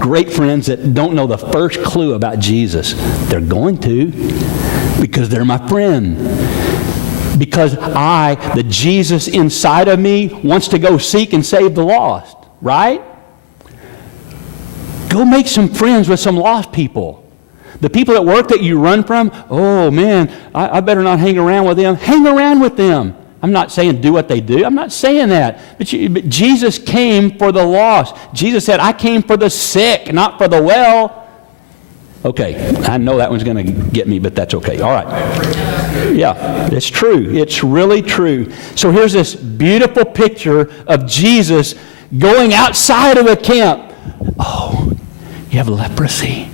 great friends that don't know the first clue about Jesus. They're going to, because they're my friend. Because the Jesus inside of me wants to go seek and save the lost, right? Go make some friends with some lost people. The people at work that you run from, oh man, I better not hang around with them. Hang around with them. I'm not saying do what they do. I'm not saying that. But Jesus came for the lost. Jesus said, I came for the sick, not for the well. Okay, I know that one's going to get me, but that's okay. All right. Yeah, it's true. It's really true. So here's this beautiful picture of Jesus going outside of a camp. Oh, you have leprosy.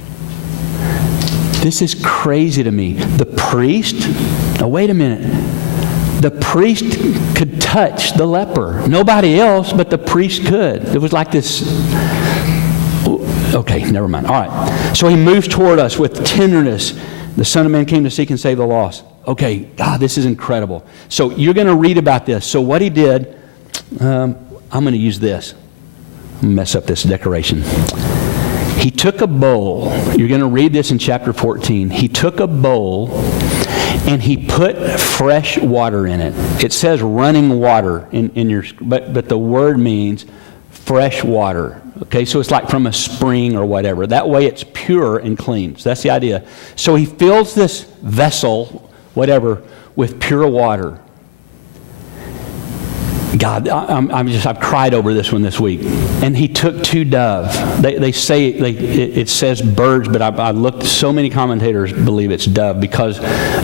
This is crazy to me. The priest, now wait a minute. The priest could touch the leper. Nobody else, but the priest could. It was like this. Okay, never mind. All right. So he moves toward us with tenderness. The Son of Man came to seek and save the lost. Okay, God, this is incredible. So you're going to read about this. So what he did, I'm going to use this. I'm going to mess up this decoration. He took a bowl. You're going to read this in chapter 14. He took a bowl and he put fresh water in it. It says running water in your, but the word means fresh water. Okay, so it's like from a spring or whatever. That way it's pure and clean. So that's the idea. So he fills this vessel, whatever, with pure water. God, I've cried over this one this week. And he took 2 doves. They say, it says birds, but I looked, so many commentators believe it's dove because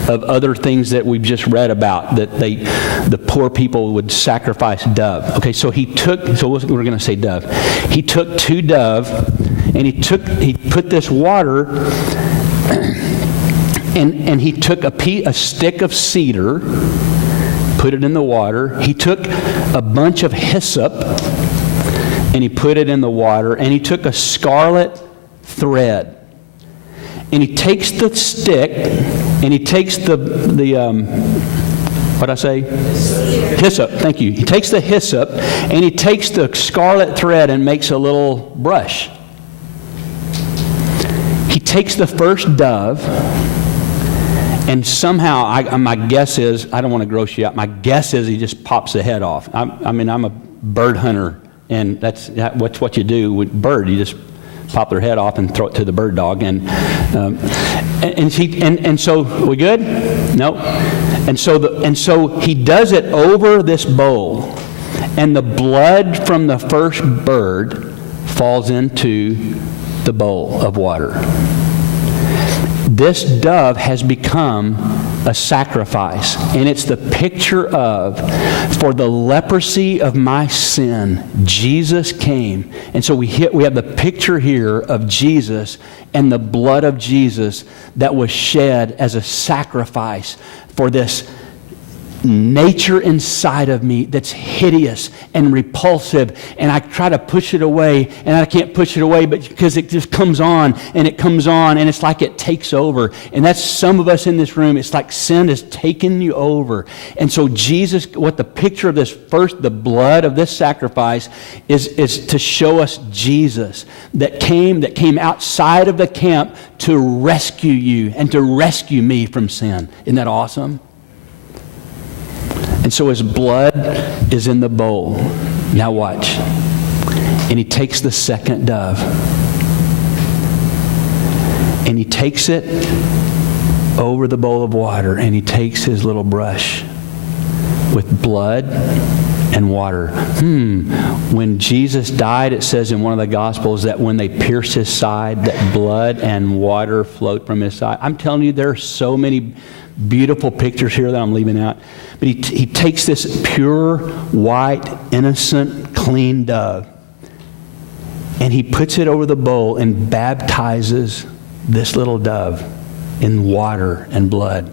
of other things that we've just read about, that the poor people would sacrifice dove. Okay, so we're going to say dove. He took 2 dove, and he put this water, and he took a stick of cedar, put it in the water. He took a bunch of hyssop and he put it in the water, and he took a scarlet thread, and he takes the stick and he takes what'd I say? Hyssop. Thank you. He takes the hyssop and he takes the scarlet thread and makes a little brush. He takes the first dove, and somehow, my guess is, I don't want to gross you out, my guess is he just pops the head off. I'm a bird hunter, and that's what you do with bird. You just pop their head off and throw it to the bird dog. And so, we good? No. And so he does it over this bowl, and the blood from the first bird falls into the bowl of water. This dove has become a sacrifice, and it's the picture of, for the leprosy of my sin, Jesus came. And so we have the picture here of Jesus and the blood of Jesus that was shed as a sacrifice for this nature inside of me that's hideous and repulsive, and I try to push it away, and I can't push it away, but because it just comes on, and it's like it takes over. And that's some of us in this room. It's like sin has taken you over. And so Jesus, what the picture of this first, the blood of this sacrifice is to show us Jesus that came outside of the camp to rescue you and to rescue me from sin. Isn't that awesome? And so his blood is in the bowl. Now watch. And he takes the second dove, and he takes it over the bowl of water, and he takes his little brush with blood and water. When Jesus died, it says in one of the Gospels that when they pierced his side, that blood and water flowed from his side. I'm telling you, there are so many beautiful pictures here that I'm leaving out. But he takes this pure, white, innocent, clean dove, and he puts it over the bowl and baptizes this little dove in water and blood.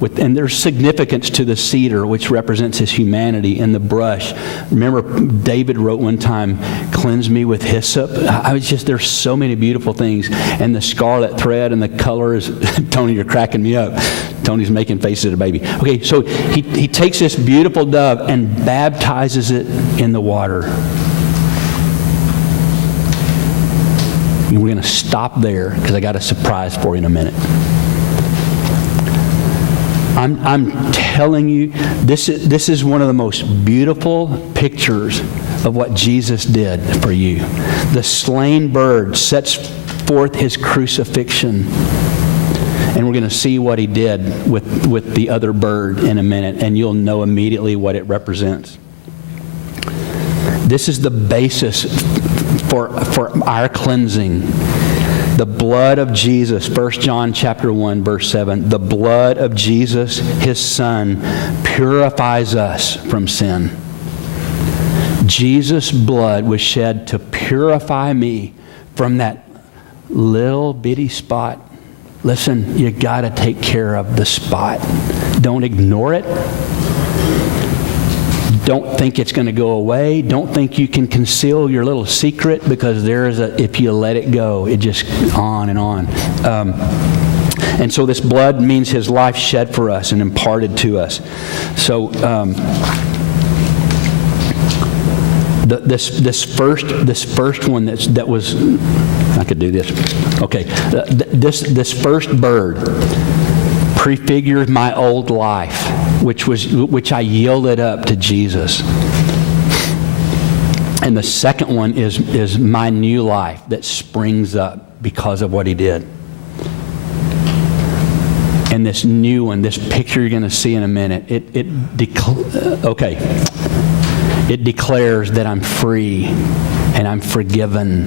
And there's significance to the cedar, which represents his humanity, and the brush. Remember, David wrote one time, "Cleanse me with hyssop." There's so many beautiful things. And the scarlet thread and the color is, Tony, you're cracking me up. Tony's making faces at a baby. Okay, so he takes this beautiful dove and baptizes it in the water. And we're going to stop there because I got a surprise for you in a minute. I'm telling you, this is one of the most beautiful pictures of what Jesus did for you. The slain bird sets forth his crucifixion. And we're going to see what he did with the other bird in a minute, and you'll know immediately what it represents. This is the basis for our cleansing. The blood of Jesus, 1 John chapter 1, verse 7, the blood of Jesus, his Son, purifies us from sin. Jesus' blood was shed to purify me from that little bitty spot. Listen, you got to take care of the spot. Don't ignore it. Don't think it's going to go away. Don't think you can conceal your little secret, because if you let it go, it just on and on. And so this blood means his life shed for us and imparted to us. So this first one that was, I could do this. Okay, this first bird prefigures my old life, which I yielded up to Jesus. And the second one is my new life that springs up because of what he did. And this new one, this picture you're going to see in a minute, it declares that I'm free, and I'm forgiven,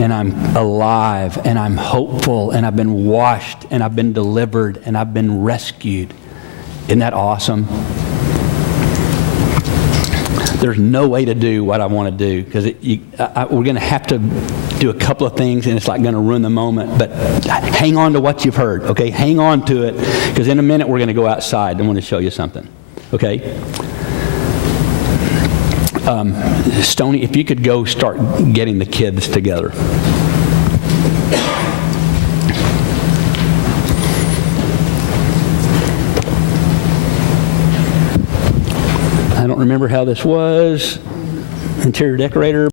and I'm alive, and I'm hopeful, and I've been washed, and I've been delivered, and I've been rescued. Isn't that awesome? There's no way to do what I want to do, because we're going to have to do a couple of things, and it's like going to ruin the moment. But hang on to what you've heard, okay? Hang on to it, because in a minute we're going to go outside. I want to show you something, okay? Stoney, if you could go start getting the kids together. I don't remember how this was. Interior decorator.